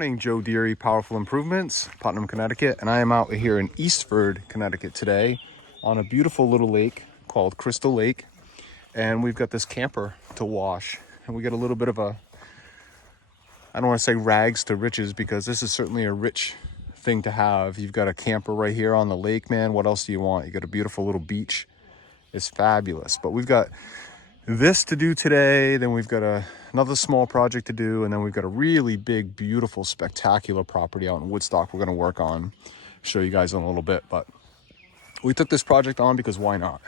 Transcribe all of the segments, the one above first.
morning, Joe Deary, Powerful Improvements, Putnam, Connecticut, and I am out here in Eastford, Connecticut today on a beautiful little lake called Crystal Lake, and we've got this camper to wash, and we got a little bit of a, I don't want to say rags to riches, because this is certainly a rich thing to have. You've got a camper right here on the lake, man. What else do you want? You got a beautiful little beach. It's fabulous, but we've got this to do today, then we've got another small project to do, and then we've got a really big, beautiful, spectacular property out in Woodstock we're going to work on. Show you guys in a little bit, but we took this project on because why not?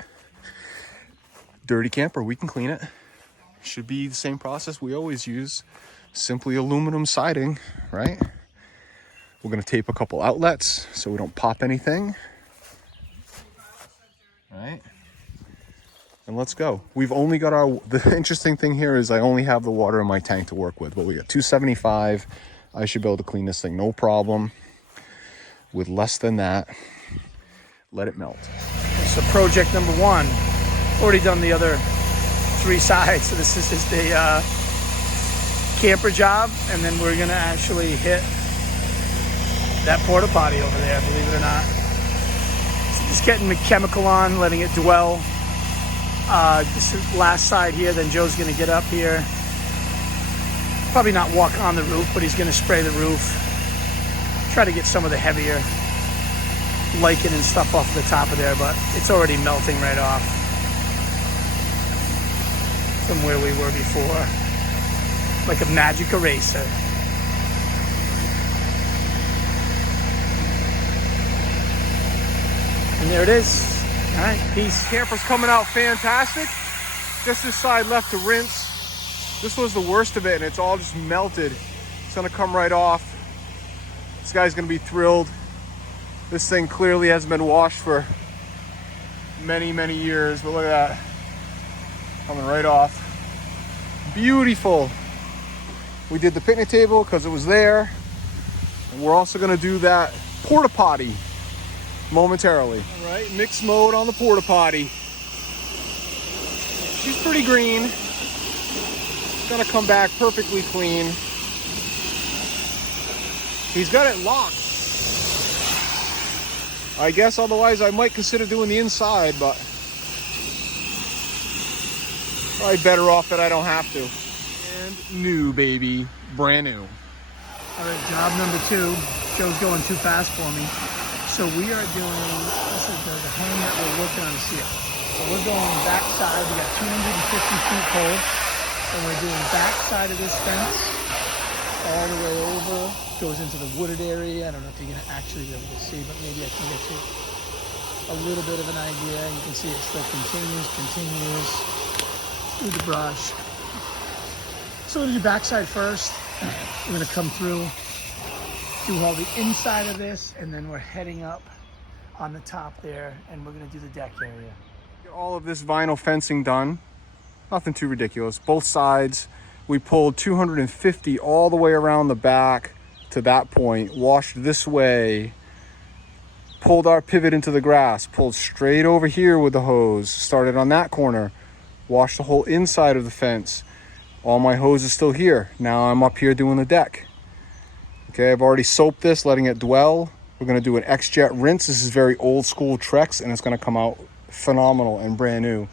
Dirty camper, we can clean it. Should be the same process we always use. Simply aluminum siding, right? We're going to tape a couple outlets so we don't pop anything. Right? And let's go. We've only got the interesting thing here is I only have the water in my tank to work with, but we got 275. I should be able to clean this thing, no problem. With less than that, let it melt. So project number one, already done the other three sides. So this is just a camper job, and then we're gonna actually hit that porta potty over there, believe it or not. So just getting the chemical on, letting it dwell. This is last side here, then Joe's gonna get up here. Probably not walk on the roof, but he's gonna spray the roof. Try to get some of the heavier lichen and stuff off the top of there, but it's already melting right off from where we were before. Like a magic eraser. And there it is. All right, peace. Camper's coming out fantastic. Just this side left to rinse. This was the worst of it, and it's all just melted. It's gonna come right off. This guy's gonna be thrilled. This thing clearly hasn't been washed for many, many years, but look at that. Coming right off. Beautiful. We did the picnic table because it was there. And we're also gonna do that porta potty momentarily. All right, mixed mode on the porta potty. She's pretty green. It's gonna come back perfectly clean. He's got it locked. I guess otherwise I might consider doing the inside, but probably better off that I don't have to. And new, baby, brand new. All right, job number two. Joe's going too fast for me. So we are doing, this is the home that we're working on here. So we're going backside, we got 250 feet hole, and we're doing backside of this fence, all the way over, goes into the wooded area. I don't know if you're gonna actually be able to see, but maybe I can get you a little bit of an idea. You can see it still continues through the brush. So we're gonna do backside first. We're gonna come through, do all the inside of this, and then we're heading up on the top there, and we're gonna do the deck area. Get all of this vinyl fencing done. Nothing too ridiculous. Both sides. We pulled 250 all the way around the back to that point, washed this way, pulled our pivot into the grass, pulled straight over here with the hose, started on that corner, washed the whole inside of the fence. All my hose is still here. Now I'm up here doing the deck. Okay, I've already soaped this, letting it dwell. We're gonna do an X-Jet rinse. This is very old school Trex, and it's gonna come out phenomenal and brand new.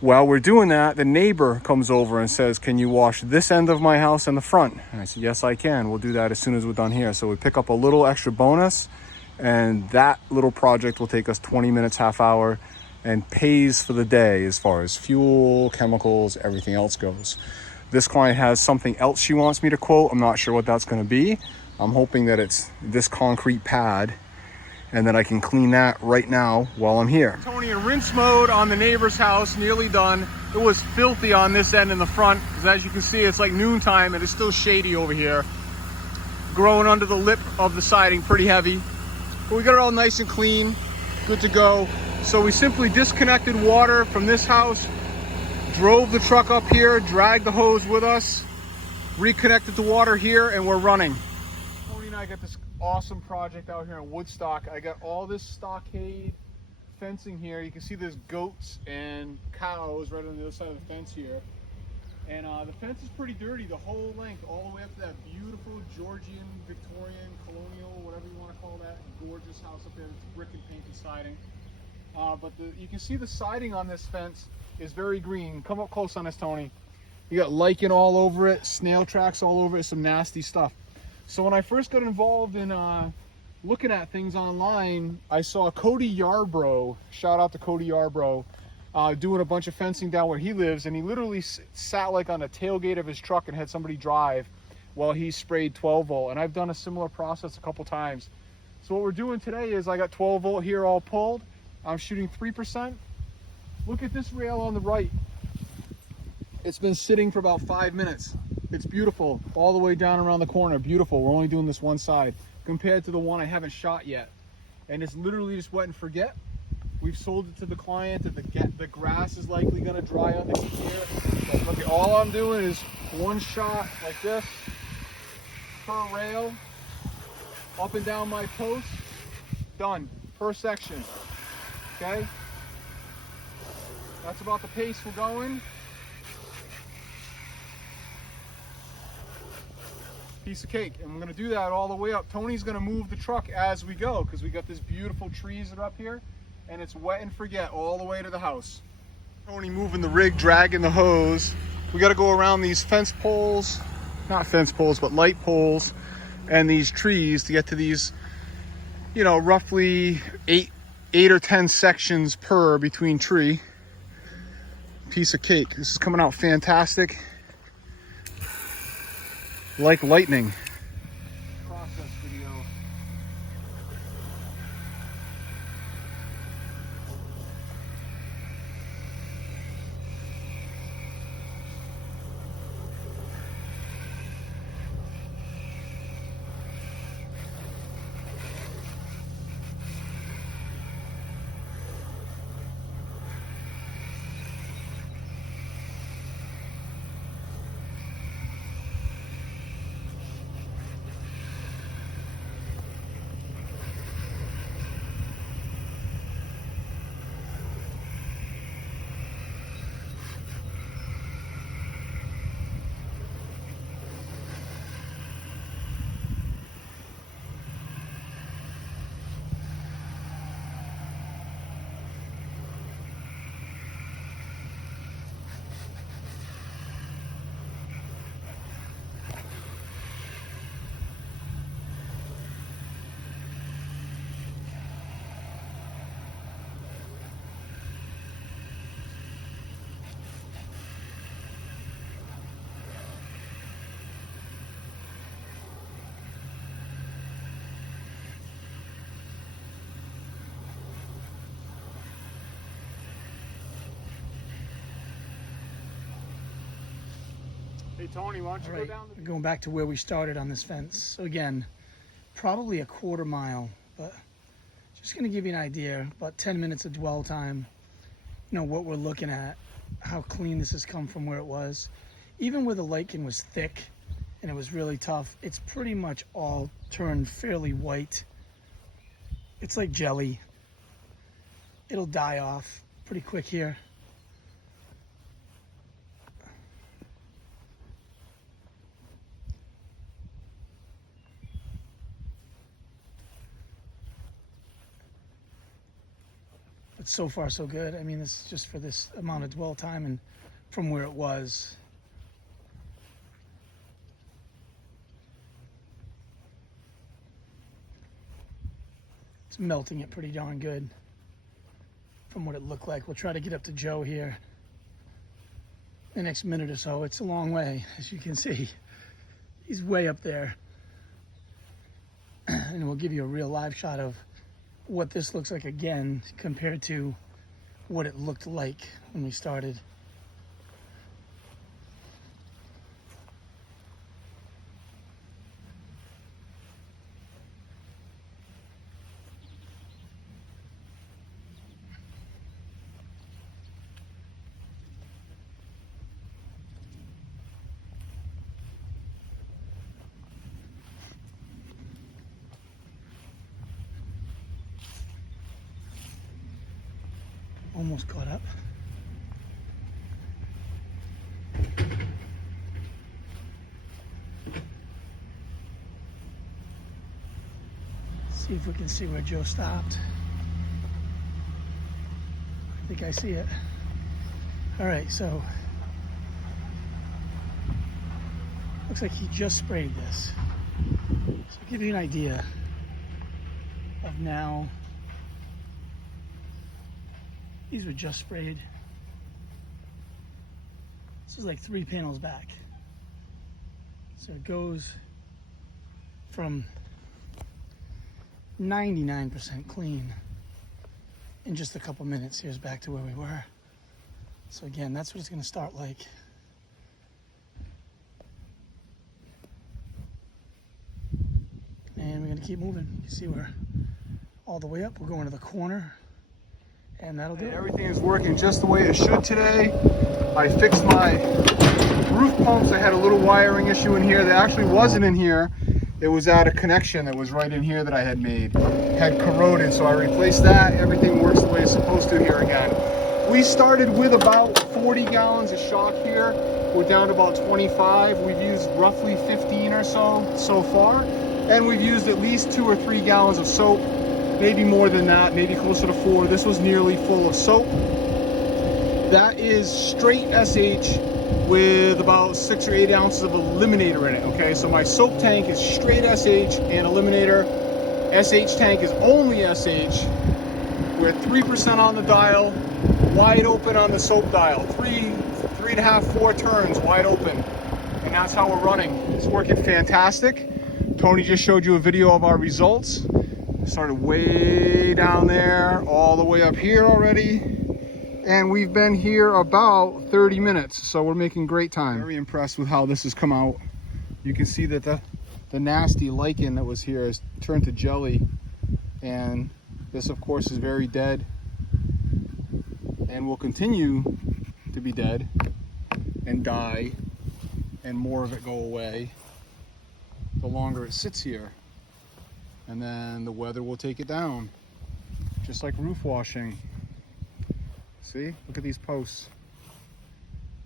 While we're doing that, the neighbor comes over and says, can you wash this end of my house and the front? And I said, yes, I can. We'll do that as soon as we're done here. So we pick up a little extra bonus, and that little project will take us 20 minutes, half hour, and pays for the day as far as fuel, chemicals, everything else goes. This client has something else she wants me to quote. I'm not sure what that's going to be. I'm hoping that it's this concrete pad, and that I can clean that right now while I'm here. Tony in rinse mode on the neighbor's house, nearly done. It was filthy on this end in the front, because as you can see, it's like noontime and it's still shady over here. Growing under the lip of the siding, pretty heavy. But we got it all nice and clean, good to go. So we simply disconnected water from this house, drove the truck up here, dragged the hose with us, reconnected the water here, and we're running. Tony and I got this awesome project out here in Woodstock. I got all this stockade fencing here. You can see there's goats and cows right on the other side of the fence here. And the fence is pretty dirty, the whole length, all the way up to that beautiful Georgian, Victorian, colonial, whatever you want to call that, gorgeous house up there. It's brick and painted siding. But you can see the siding on this fence is very green. Come up close on this, Tony. You got lichen all over it, snail tracks all over it, some nasty stuff. So when I first got involved in looking at things online, I saw Cody Yarbrough, shout out to Cody Yarbrough, doing a bunch of fencing down where he lives, and he literally sat like on the tailgate of his truck and had somebody drive while he sprayed 12 volt. And I've done a similar process a couple times. So what we're doing today is I got 12 volt here all pulled. I'm shooting 3%. Look at this rail on the right. It's been sitting for about 5 minutes. It's beautiful, all the way down around the corner, beautiful. We're only doing this one side compared to the one I haven't shot yet. And it's literally just wet and forget. We've sold it to the client that the grass is likely gonna dry underneath here. But look, all I'm doing is one shot like this per rail, up and down my post, done, per section, okay? That's about the pace we're going. Piece of cake, and we're gonna do that all the way up. Tony's gonna move the truck as we go because we got this beautiful trees that are up here, and it's wet and forget all the way to the house. Tony moving the rig, dragging the hose. We got to go around these fence poles, not fence poles, but light poles, and these trees to get to these, you know, roughly eight or 10 sections per between tree. Piece of cake. This is coming out fantastic. Like lightning. Process video. Hey Tony, why don't you go down the... Going back to where we started on this fence. So again, probably a quarter mile, but just gonna give you an idea, about 10 minutes of dwell time. You know, what we're looking at, how clean this has come from where it was. Even where the lichen was thick and it was really tough, it's pretty much all turned fairly white. It's like jelly. It'll die off pretty quick here. But so far so good. I mean, this is just for this amount of dwell time and from where it was. It's melting it pretty darn good from what it looked like. We'll try to get up to Joe here the next minute or so. It's a long way, as you can see. He's way up there. And we'll give you a real live shot of what this looks like again compared to what it looked like when we started. Almost caught up. See if we can see where Joe stopped. I think I see it. All right, so looks like he just sprayed this. So I'll give you an idea of now. These were just sprayed. This is like 3 panels back. So it goes from 99% clean in just a couple minutes. Here's back to where we were. So again, that's what it's going to start like. And we're going to keep moving. You see we're all the way up. We're going to the corner, and that'll do it. Everything is working just the way it should today. I fixed my roof pumps. I had a little wiring issue in here that actually wasn't in here. It was at a connection that was right in here that I had made. Had corroded, so I replaced that. Everything works the way it's supposed to here again. We started with about 40 gallons of shock here. We're down to about 25. We've used roughly 15 or so far. And we've used at least 2 or 3 gallons of soap. Maybe more than that, maybe closer to 4. This was nearly full of soap. That is straight SH with about 6 or 8 ounces of eliminator in it, okay? So my soap tank is straight SH and eliminator. SH tank is only SH. We're 3% on the dial, wide open on the soap dial. 3.5, 4 turns wide open. And that's how we're running. It's working fantastic. Tony just showed you a video of our results. Started way down there, all the way up here already. And we've been here about 30 minutes, so we're making great time. Very impressed with how this has come out. You can see that the nasty lichen that was here has turned to jelly. And this, of course, is very dead and will continue to be dead and die and more of it go away the longer it sits here. And then the weather will take it down, just like roof washing. See, look at these posts.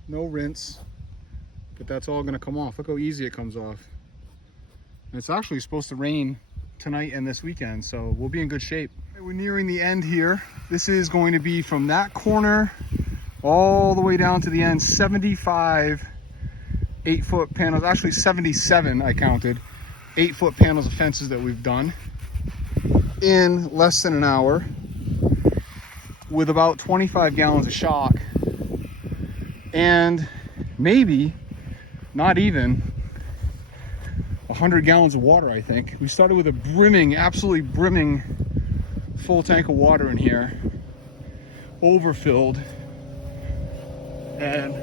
No rinse, but that's all gonna come off. Look how easy it comes off. And it's actually supposed to rain tonight and this weekend, so we'll be in good shape. We're nearing the end here. This is going to be from that corner all the way down to the end, 75 8-foot panels, actually 77 I counted, 8-foot panels of fences that we've done in less than an hour with about 25 gallons of shock and maybe not even 100 gallons of water, I think. We started with a brimming, absolutely brimming full tank of water in here, overfilled, and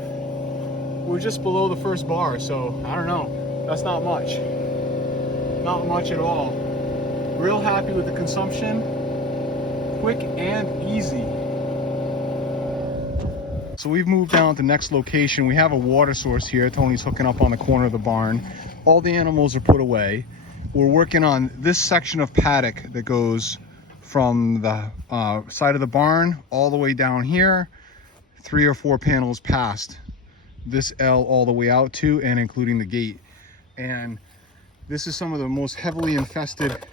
we're just below the first bar, so I don't know. That's not much. Not much at all. Real happy with the consumption. Quick and easy. So we've moved down to the next location. We have a water source here. Tony's hooking up on the corner of the barn. All the animals are put away. We're working on this section of paddock that goes from the side of the barn all the way down here, 3 or 4 panels past this L all the way out to and including the gate. And this is some of the most heavily infested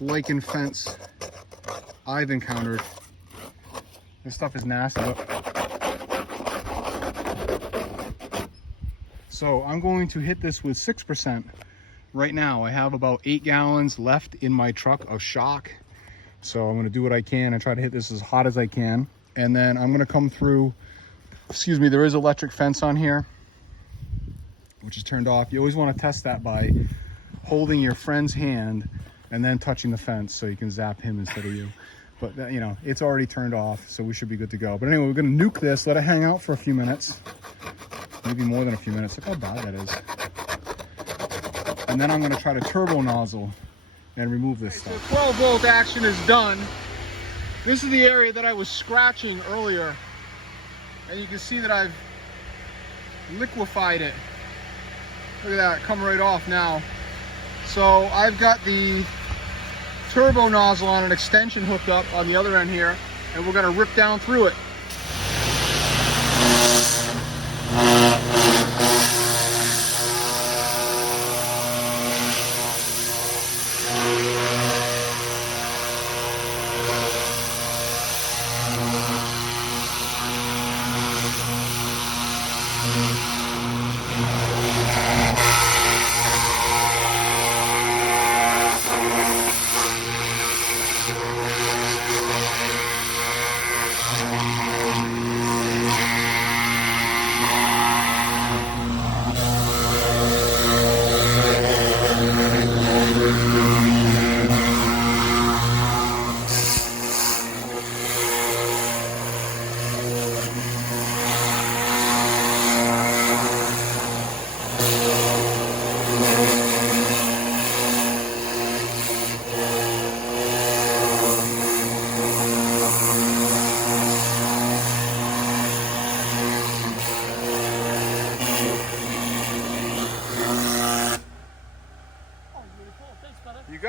lichen fence I've encountered. This stuff is nasty. So I'm going to hit this with 6% right now. I have about 8 gallons left in my truck of shock. So I'm going to do what I can and try to hit this as hot as I can. And then I'm going to come through, excuse me, there is electric fence on here, which is turned off. You always want to test that by holding your friend's hand and then touching the fence so you can zap him instead of you. But you know, it's already turned off, so we should be good to go. But anyway, we're going to nuke this, let it hang out for a few minutes, maybe more than a few minutes. Look how bad that is. And then I'm going to try to turbo nozzle and remove this stuff. So 12 volt action is done. This is the area that I was scratching earlier, and you can see that I've liquefied it. Look at that, come right off now. So I've got the turbo nozzle on an extension hooked up on the other end here, and we're going to rip down through it.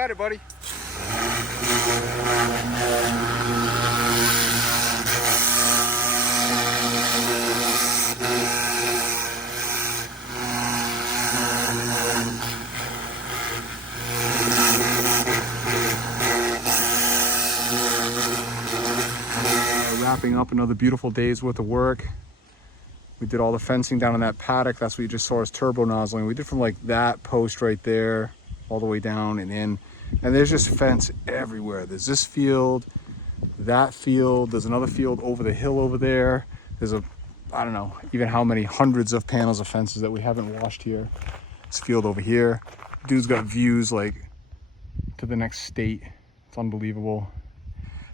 at it, buddy. Wrapping up another beautiful day's worth of work. We did all the fencing down in that paddock. That's what you just saw us turbo nozzling. We did from like that post right there all the way down and in. And there's just fence everywhere. There's this field, that field. There's another field over the hill over there. There's I don't know even how many hundreds of panels of fences that we haven't washed here. This field over here. Dude's got views like to the next state. It's unbelievable.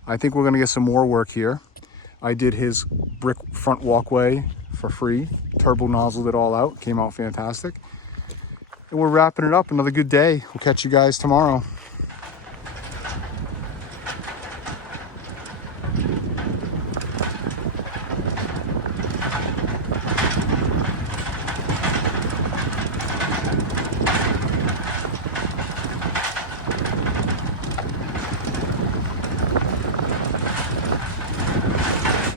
I think we're gonna get some more work here. I did his brick front walkway for free. Turbo nozzled it all out. Came out fantastic. And we're wrapping it up. Another good day. We'll catch you guys tomorrow.